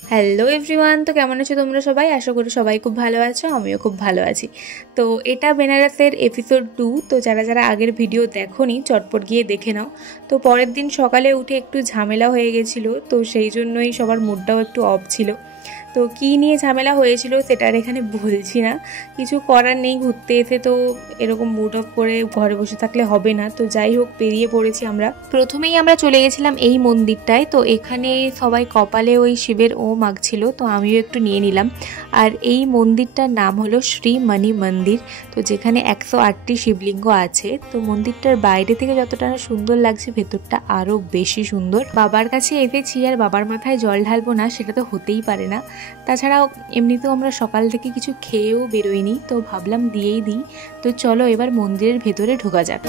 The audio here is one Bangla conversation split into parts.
হ্যালো এভরিওয়ান, তো কেমন আছো তোমরা সবাই? আশা করি সবাই খুব ভালো আছো, আমিও খুব ভালো আছি। তো এটা বেনারসের এপিসোড 2। তো যারা যারা আগের ভিডিও দেখোনি চটপট গিয়ে দেখে নাও। তো পরের দিন সকালে উঠে একটু ঝামেলা হয়ে গেছিলো, তো সেই জন্যই সবার মুডটাও একটু অফ ছিল। তো কী নিয়ে ঝামেলা হয়েছিল সেটা আর এখানে বলছি না, কিছু করার নেই, ঘুরতে এসে তো এরকম মুড অফ করে ঘরে বসে থাকলে হবে না। তো যাই হোক, বেরিয়ে পড়েছি আমরা। প্রথমেই আমরা চলে গেছিলাম এই মন্দিরটায়। তো এখানে সবাই কপালে ওই শিবের ওম আঁকছিল, তো আমিও একটু নিয়ে নিলাম। আর এই মন্দিরটার নাম হলো শ্রী মণি মন্দির, তো যেখানে 108টি শিবলিঙ্গ আছে। তো মন্দিরটার বাইরে থেকে যতটা না সুন্দর লাগছে, ভেতরটা আরও বেশি সুন্দর। বাবার কাছে এসেছি আর বাবার মাথায় জল ঢালবো না সেটা তো হতেই পারে না। তাছাড়াও এমনিতেও আমরা সকাল থেকে কিছু খেয়েও বেরোইনি, তো ভাবলাম দিয়েই দিই। তো চলো এবার মন্দিরের ভেতরে ঢোকা যাক।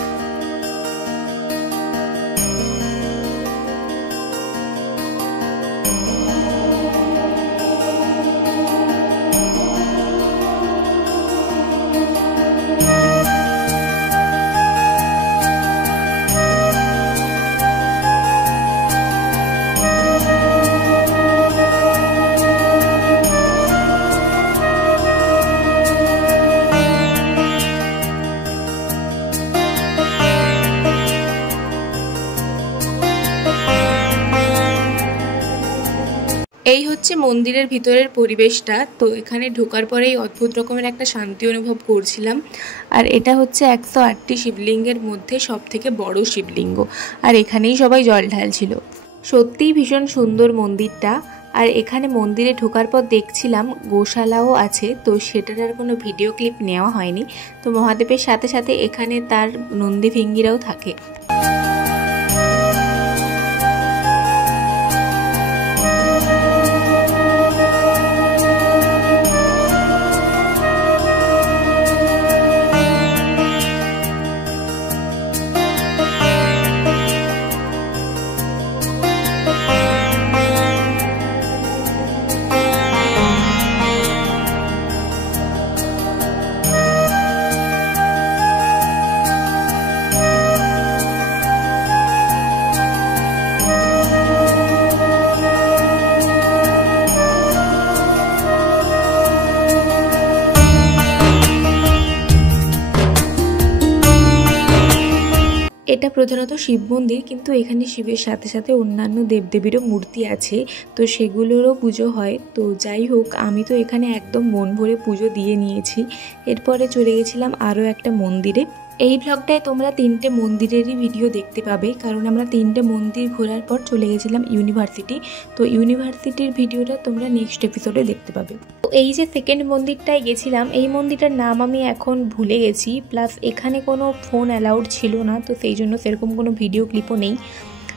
এই হচ্ছে মন্দিরের ভিতরের পরিবেশটা। তো এখানে ঢোকার পরেই অদ্ভুত রকমের একটা শান্তি অনুভব করছিলাম। আর এটা হচ্ছে 108টি শিবলিঙ্গের মধ্যে সব থেকে বড় শিবলিঙ্গ, আর এখানেই সবাই জল ঢালছিল। সত্যিই ভীষণ সুন্দর মন্দিরটা। আর এখানে মন্দিরে ঢোকার পর দেখছিলাম গোশালাও আছে, তো সেটার আর কোনো ভিডিও ক্লিপ নেওয়া হয়নি। তো মহাদেবের সাথে সাথে এখানে তার নন্দী ভিঙ্গিরাও থাকে। এটা প্রধানত শিব মন্দির, কিন্তু এখানে শিবের সাথে সাথে অন্যান্য দেবদেবীরও মূর্তি আছে, তো সেগুলোরও পুজো হয়। তো যাই হোক, আমি তো এখানে একদম মন ভরে পুজো দিয়ে নিয়েছি। এরপরে চলে গেছিলাম আরও একটা মন্দিরে। এই ব্লগটায় তোমরা 3টে মন্দিরেরই ভিডিও দেখতে পাবে, কারণ আমরা 3টে মন্দির ঘোরার পর চলে গেছিলাম ইউনিভার্সিটি। তো ইউনিভার্সিটির ভিডিওটা তোমরা নেক্সট এপিসোডে দেখতে পাবে। তো এই যে সেকেন্ড মন্দিরটায় গেছিলাম, এই মন্দিরটার নাম আমি এখন ভুলে গেছি, প্লাস এখানে কোনো ফোন অ্যালাউড ছিল না, তো সেই জন্য সেরকম কোনো ভিডিও ক্লিপও নেই।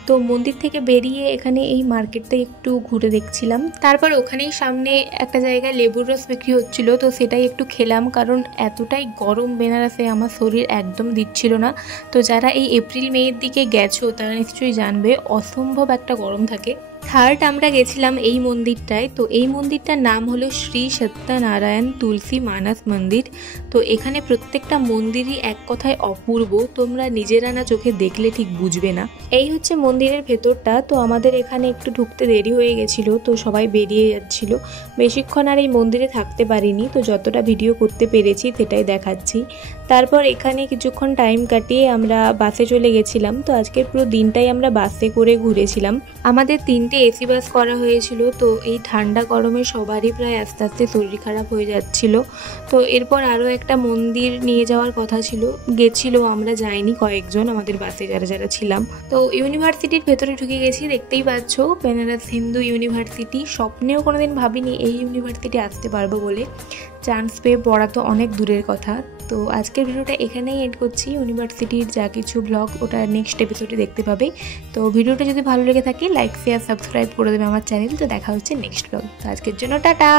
তো মন্দির থেকে বেরিয়ে এখানে এই মার্কেটটা একটু ঘুরে দেখছিলাম। তারপর ওখানেই সামনে একটা জায়গায় লেবুর রস বিক্রি হচ্ছিল, তো সেটাই একটু খেলাম, কারণ এতটাই গরম বেনারসে আমার শরীর একদম দিচ্ছিল না। তো যারা এই এপ্রিল মেয়ের দিকে গেছো তারা নিশ্চয়ই জানবে অসম্ভব একটা গরম থাকে। থার্ড আমরা গেছিলাম এই মন্দিরটায়। তো এই মন্দিরটার নাম হলো শ্রী সত্যনারায়ণ তুলসী মানস মন্দির। তো এখানে প্রত্যেকটা মন্দিরই এক কথায় অপূর্ব, তোমরা নিজেরা না চোখে দেখলে ঠিক বুঝবে না। এই হচ্ছে মন্দিরের ভেতরটা। তো আমাদের এখানে একটু ঢুকতে দেরি হয়ে গেছিল, তো সবাই বেরিয়ে যাচ্ছিল। বেশিক্ষণ আর এই মন্দিরে থাকতে পারিনি, তো যতটা ভিডিও করতে পেরেছি সেটাই দেখাচ্ছি। তারপর এখানে কিছুক্ষণ টাইম কাটিয়ে আমরা বাসে চলে গেছিলাম। তো আজকের পুরো দিনটাই আমরা বাসে করে ঘুরেছিলাম। আমাদের 3টে এসি বাস করা হয়েছিল। তো এই ঠান্ডা গরমে সবারই প্রায় আস্তে আস্তে শরীর খারাপ হয়ে যাচ্ছিল। তো এরপর আরও একটা মন্দির নিয়ে যাওয়ার কথা ছিল, গেছিল, আমরা যাইনি কয়েকজন আমাদের বাসে যারা যারা ছিলাম। তো ইউনিভার্সিটির ভেতরে ঢুকে গেছি, দেখতেই পাচ্ছ বেনারস হিন্দু ইউনিভার্সিটি। স্বপ্নেও কোনোদিন ভাবিনি এই ইউনিভার্সিটি আসতে পারবো বলে, চান্স পেয়ে পড়া তো অনেক দূরের কথা। তো আজকের ভিডিওটা এখানেই এন্ড করছি। ইউনিভার্সিটির যা কিছু ব্লগ ওটা নেক্সট এপিসোডে দেখতে পাবে। তো ভিডিওটা যদি ভালো লেগে থাকে লাইক শেয়ার সাবস্ক্রাইব করে দেবে আমার চ্যানেল। তো দেখা হচ্ছে নেক্সট ব্লগ। তো আজকের জন্য টাটা।